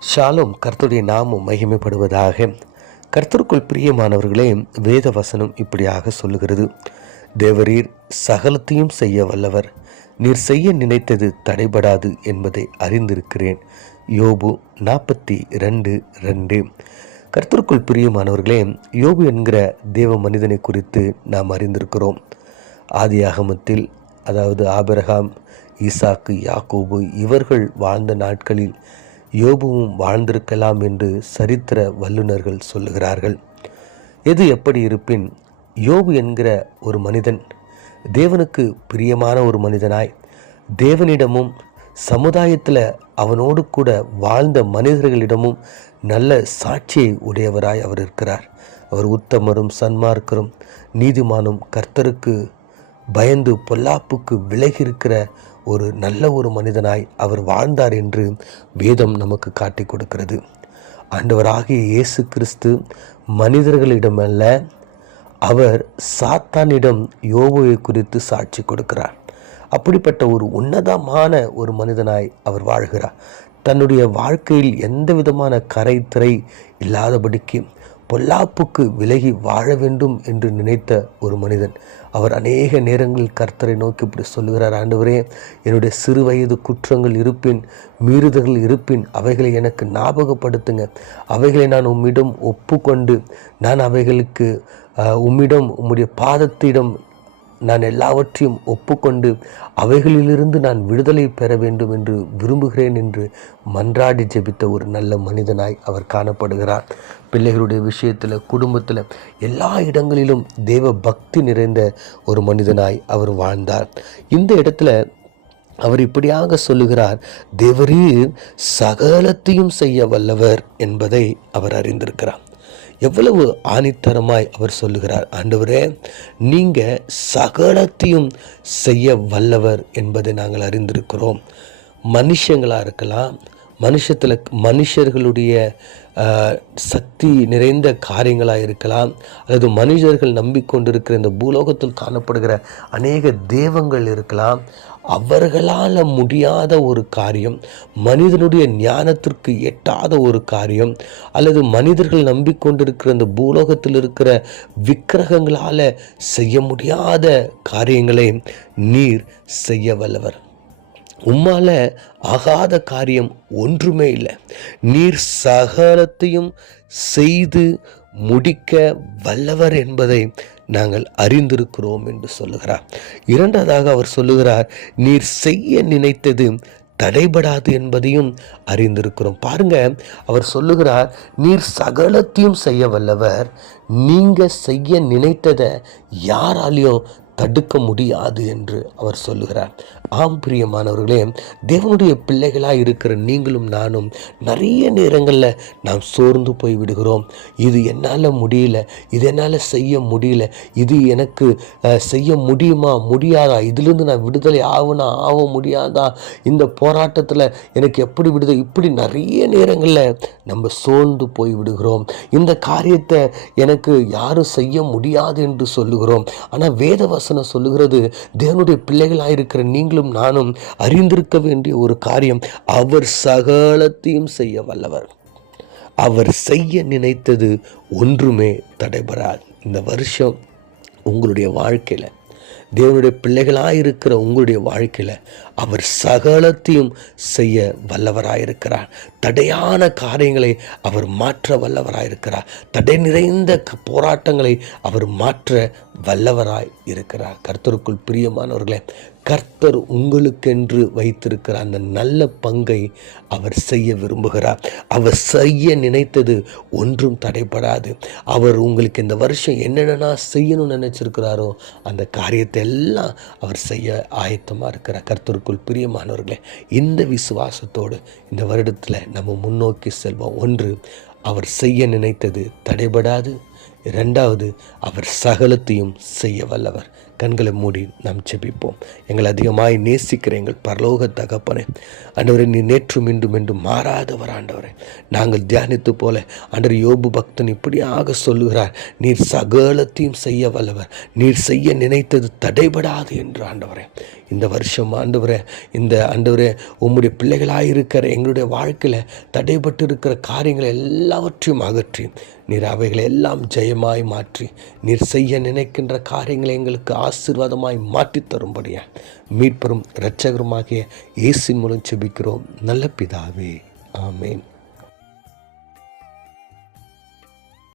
ஷாலும் கர்த்தருடைய நாமும் மகிமைப்படுவதாக. கர்த்தருக்குள் பிரியமானவர்களே வேத வசனம் இப்படியாக சொல்லுகிறது. தேவரீர் சகலத்தையும் செய்ய வல்லவர். நீர் செய்ய நினைத்தது தடைபடாது என்பதை அறிந்திருக்கிறேன். யோபு நாற்பத்தி ரெண்டு ரெண்டு கர்த்தருக்குள் பிரியமானவர்களே யோபு என்கிற தேவ மனிதனை குறித்து நாம் அறிந்திருக்கிறோம். ஆதியாகமத்தில் அதாவது ஆபிரகாம் ஈசாக்கு யாக்கோபு இவர்கள் வாழ்ந்த நாட்களில் யோபுவும் வாழ்ந்திருக்கலாம் என்று சரித்திர வல்லுநர்கள் சொல்லுகிறார்கள். எது எப்படி இருப்பின் யோபு என்கிற ஒரு மனிதன் தேவனுக்கு பிரியமான ஒரு மனிதனாய் தேவனிடமும் சமுதாயத்தில் அவனோடு கூட வாழ்ந்த மனிதர்களிடமும் நல்ல சாட்சியை உடையவராய் அவர் இருக்கிறார். அவர் உத்தமரும் சன்மார்க்கரும் நீதிமானும் கர்த்தருக்கு பயந்து பொல்லாப்புக்கு விலகி இருக்கிற ஒரு நல்ல ஒரு மனிதனாய் அவர் வாழ்ந்தார் என்று வேதம் நமக்கு காட்டி கொடுக்கிறது. ஆண்டவராகிய இயேசு கிறிஸ்து மனிதர்களிடமல்ல அவர் சாத்தானிடம் யோபுவை குறித்து சாட்சி கொடுக்கிறார். அப்படிப்பட்ட ஒரு உன்னதமான ஒரு மனிதனாய் அவர் வாழ்கிறார். தன்னுடைய வாழ்க்கையில் எந்த விதமான கரை திரை இல்லாதபடிக்கு பொல்லாப்புக்கு விலகி வாழ வேண்டும் என்று நினைத்த ஒரு மனிதன். அவர் அநேக நேரங்களில் கர்த்தரை நோக்கி இப்படி சொல்லுகிறார் ஆண்டவரே என்னுடைய சிறு வயது குற்றங்கள் இருப்பின் மீறுதல்கள் இருப்பின் அவைகளை எனக்கு ஞாபகப்படுத்துங்க. அவைகளை நான் உம்மிடம் ஒப்புக்கொண்டு நான் அவைகளுக்கு உம்மிடம் உம்முடைய பாதத்திடம் நான் எல்லாவற்றையும் ஒப்புக்கொண்டு அவைகளிலிருந்து நான் விடுதலை பெற வேண்டும் என்று விரும்புகிறேன் என்று மன்றாடி ஜெபித்த ஒரு நல்ல மனிதனாய் அவர் காணப்படுகிறார். பிள்ளைகளுடைய விஷயத்தில் குடும்பத்தில் எல்லா இடங்களிலும் தேவ பக்தி நிறைந்த ஒரு மனிதனாய் அவர் வாழ்ந்தார். இந்த இடத்துல அவர் இப்படியாக சொல்லுகிறார் தேவரீர் சகலத்தையும் செய்ய வல்லவர் என்பதை அவர் அறிந்திருக்கிறார். எவ்வளவு ஆணித்தரமாய் அவர் சொல்லுகிறார். ஆண்டவரே நீங்க சகலத்தையும் செய்ய வல்லவர் என்பதை நாங்கள் அறிந்திருக்கிறோம். மனுஷங்களாக இருக்கலாம் மனுஷத்தில் மனுஷர்களுடைய ஆஹ், சக்தி நிறைந்த காரியங்களாக இருக்கலாம் அல்லது மனிதர்கள் நம்பிக்கொண்டிருக்கிற இந்த பூலோகத்தில் காணப்படுகிற அநேக தெய்வங்கள் இருக்கலாம் அவர்களால் முடியாத ஒரு காரியம் மனிதனுடைய ஞானத்திற்கு எட்டாத ஒரு காரியம் அல்லது மனிதர்கள் நம்பிக்கொண்டிருக்கிற இந்த பூலோகத்தில் இருக்கிற விக்கிரகங்களால் செய்ய முடியாத காரியங்களை நீர் செய்ய வல்லவர். உம்மால ஆகாத காரியம் ஒன்றுமே இல்லை. நீர் சகலத்தையும் செய்து முடிக்க வல்லவர் என்பதை நாங்கள் அறிந்திருக்கிறோம் என்று சொல்லுகிறார். இரண்டாவதாக அவர் சொல்லுகிறார் நீர் செய்ய நினைத்தது தடைபடாது என்பதையும் அறிந்திருக்கிறோம். பாருங்க அவர் சொல்லுகிறார் நீர் சகலத்தையும் செய்ய வல்லவர் நீங்கள் செய்ய நினைத்ததை யாராலையும் தடுக்க முடியாது என்று அவர் சொல்லுகிறார். ஆம் பிரியமானவர்களே தேவனுடைய பிள்ளைகளாக இருக்கிற நீங்களும் நானும் நிறைய நேரங்களில் நாம் சோர்ந்து போய் விடுகிறோம் இது என்னால் முடியல இது என்னால் செய்ய முடியல இது எனக்கு செய்ய முடியுமா முடியாதா இதிலிருந்து நான் விடுதலை ஆகுனா ஆக முடியாதா இந்த போராட்டத்தில் எனக்கு எப்படி விடுதலை இப்படி நிறைய நேரங்களில் நம்ம சோர்ந்து போய் விடுகிறோம் இந்த காரியத்தை எனக்கு யாரும் செய்ய முடியாது என்று சொல்லுகிறோம். ஆனால் வசனம் சொல்லுகிறது தேவனுடைய பிள்ளைகளாக இருக்கிற நீங்களும் நானும் அறிந்திருக்க வேண்டிய ஒரு காரியம் அவர் சகலத்தையும் செய்ய வல்லவர். அவர் செய்ய நினைத்தது ஒன்றுமே தடைபெறாது இந்த வருஷம் உங்களுடைய வாழ்க்கையில் தேவனுடைய பிள்ளைகளாக இருக்கிற உங்களுடைய வாழ்க்கையில் அவர் சகலத்தையும் செய்ய வல்லவராயிருக்கிறார். தடையான காரியங்களை அவர் மாற்ற வல்லவராயிருக்கிறார். தடை நிறைந்த போராட்டங்களை அவர் மாற்ற வல்லவராய் இருக்கிறார் கர்த்தருக்குள் பிரியமானவர்களே கர்த்தர் உங்களுக்கென்று வைத்திருக்கிற அந்த நல்ல பங்கை அவர் செய்ய விரும்புகிறார். அவர் செய்ய நினைத்தது ஒன்றும் தடைபடாது. அவர் உங்களுக்கு இந்த வருஷம் என்னென்னா செய்யணும்னு நினச்சிருக்கிறாரோ அந்த காரியத்தை எல்லாம் அவர் செய்ய ஆயத்தமாக இருக்கிற கர்த்தருக்குள் பிரியமானவர்களே இந்த விசுவாசத்தோடு இந்த வருடத்தில் நம்ம முன்னோக்கி செல்வோம். ஒன்று அவர் செய்ய நினைத்தது தடைபடாது. இரண்டாவது அவர் சகலத்தையும் செய்ய வல்லவர். கண்களை மூடி நாம் ஜெபிப்போம். எங்களை அதிகமாய் நேசிக்கிற எங்கள் பரலோக தகப்பனே ஆண்டவரே நீ நேற்றும் இன்றும் என்றும் மாறாதவர் ஆண்டவரே. நாங்கள் தியானித்து போல ஆண்டவர் யோபு பக்தன் இப்படியாக சொல்லுகிறார் நீர் சகலத்தையும் செய்ய வல்லவர் நீர் செய்ய நினைத்தது தடைபடாது என்று ஆண்டவரே. இந்த வருஷம் ஆண்டவரே இந்த ஆண்டவரே உம்முடைய பிள்ளைகளாக இருக்கிற எங்களுடைய வாழ்க்கையில் தடைபட்டு இருக்கிற காரியங்களை எல்லாவற்றையும் அகற்றி நீர் அவைகளை எல்லாம் ஜெயமாய் மாற்றி நீர் செய்ய நினைக்கின்ற காரியங்களை எங்களுக்கு ஆசீர்வாதமாய் மாற்றி தரும்படியா? மீட்பெரும் இரட்சகருமாகிய இயேசின் மூலம் செபிக்கிறோம். நல்ல பிதாவே. ஆமேன்.